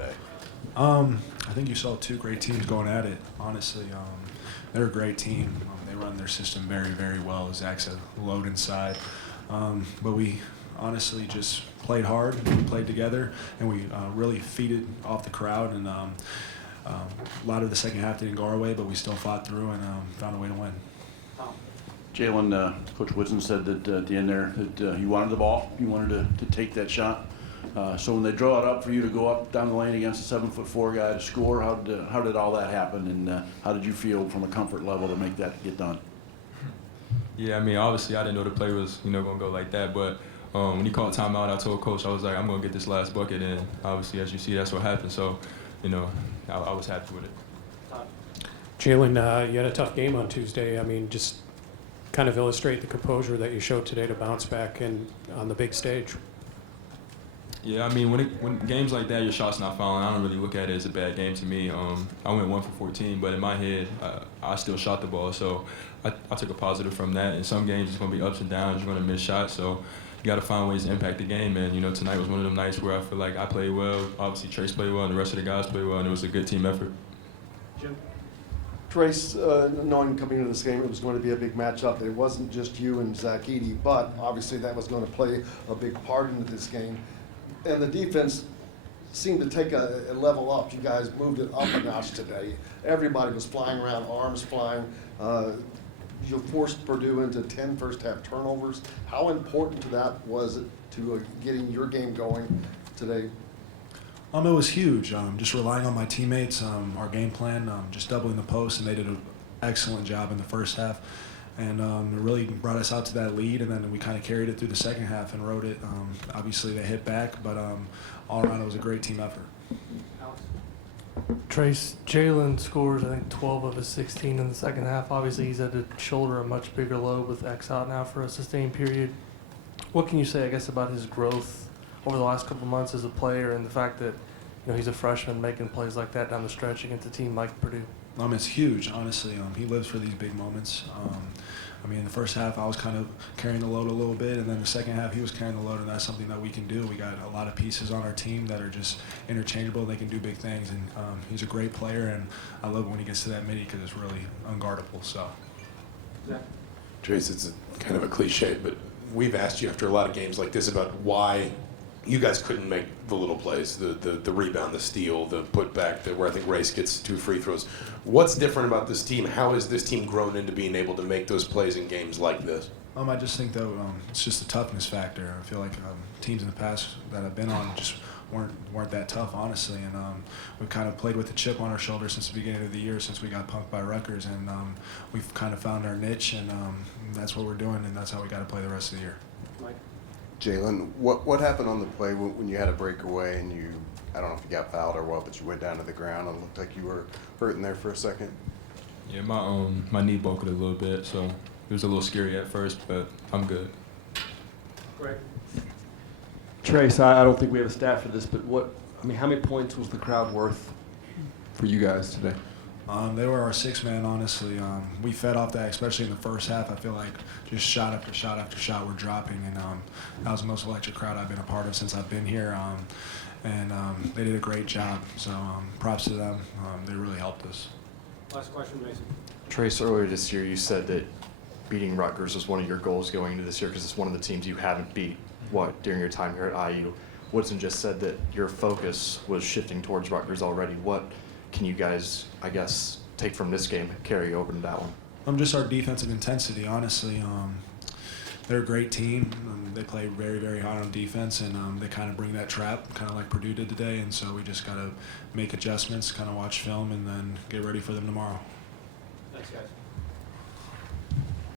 today? I think you saw two great teams going at it, honestly. They're a great team. They run their system very, very well. Zach's a load inside. But we honestly just played hard, we played together, and we really feeded off the crowd. And a lot of the second half didn't go our way, but we still fought through and found a way to win. Jalen, Coach Woodson said that at the end there that you wanted the ball, you wanted to take that shot. So when they draw it up for you to go up down the lane against a 7'4" guy to score, how did all that happen, and how did you feel from a comfort level to make that get done? Yeah, I mean, obviously I didn't know the play was going to go like that, but when he called timeout, I told Coach, I was like, I'm going to get this last bucket, and obviously, as you see, that's what happened. So, I was happy with it. Jalen, you had a tough game on Tuesday. I mean, just kind of illustrate the composure that you showed today to bounce back and on the big stage. Yeah, I mean, when games like that, your shot's not falling, I don't really look at it as a bad game to me. I went 1 for 14, but in my head, I still shot the ball. So I took a positive from that. In some games, it's going to be ups and downs. You're going to miss shots. So you got to find ways to impact the game. And, tonight was one of them nights where I feel like I played well. Obviously, Trayce played well, and the rest of the guys played well, and it was a good team effort. Jim? Trayce, knowing coming into this game it was going to be a big matchup, it wasn't just you and Zach Edey, but obviously that was going to play a big part into this game. And the defense seemed to take a level up. You guys moved it up a notch today. Everybody was flying around, arms flying. You forced Purdue into 10 first-half turnovers. How important to that was it to getting your game going today? It was huge. Just relying on my teammates, our game plan, just doubling the post, and they did an excellent job in the first half. And it really brought us out to that lead, and then we kind of carried it through the second half and rode it. Obviously, they hit back, but all around, it was a great team effort. Trayce, Jalen scores, I think, 12 of his 16 in the second half. Obviously, he's had to shoulder a much bigger load with X out now for a sustained period. What can you say, I guess, about his growth over the last couple of months as a player and the fact that he's a freshman making plays like that down the stretch against a team like Purdue? It's huge, honestly. He lives for these big moments. In the first half, I was kind of carrying the load a little bit, and then the second half, he was carrying the load, and that's something that we can do. We got a lot of pieces on our team that are just interchangeable. They can do big things, and he's a great player, and I love it when he gets to that midi because it's really unguardable. So, Trayce, it's kind of a cliche, but we've asked you after a lot of games like this about why you guys couldn't make the little plays, the rebound, the steal, the putback, where I think Race gets 2 free throws. What's different about this team? How has this team grown into being able to make those plays in games like this? I just think, though, it's just the toughness factor. I feel like teams in the past that I've been on just weren't that tough, honestly. And we've kind of played with a chip on our shoulder since the beginning of the year, since we got punked by Rutgers. And we've kind of found our niche, and that's what we're doing, and that's how we got to play the rest of the year. Jalen, what happened on the play when you had a breakaway and I don't know if you got fouled or what, but you went down to the ground and it looked like you were hurting there for a second? Yeah, my knee buckled a little bit, so it was a little scary at first, but I'm good. Great. Trayce, I don't think we have a stat for this, but how many points was the crowd worth for you guys today? They were our 6 man, honestly. We fed off that, especially in the first half. I feel like just shot after shot after shot we're dropping, and that was the most electric crowd I've been a part of since I've been here. And they did a great job, so props to them. They really helped us. Last question, Mason. Trayce, earlier this year you said that beating Rutgers was one of your goals going into this year because it's one of the teams you haven't beat during your time here at IU. Woodson just said that your focus was shifting towards Rutgers already. What can you guys, I guess, take from this game and carry over to that one? Just our defensive intensity, honestly. They're a great team. They play very, very hard on defense, and they kind of bring that trap, kind of like Purdue did today. And so we just got to make adjustments, kind of watch film, and then get ready for them tomorrow. Thanks, guys.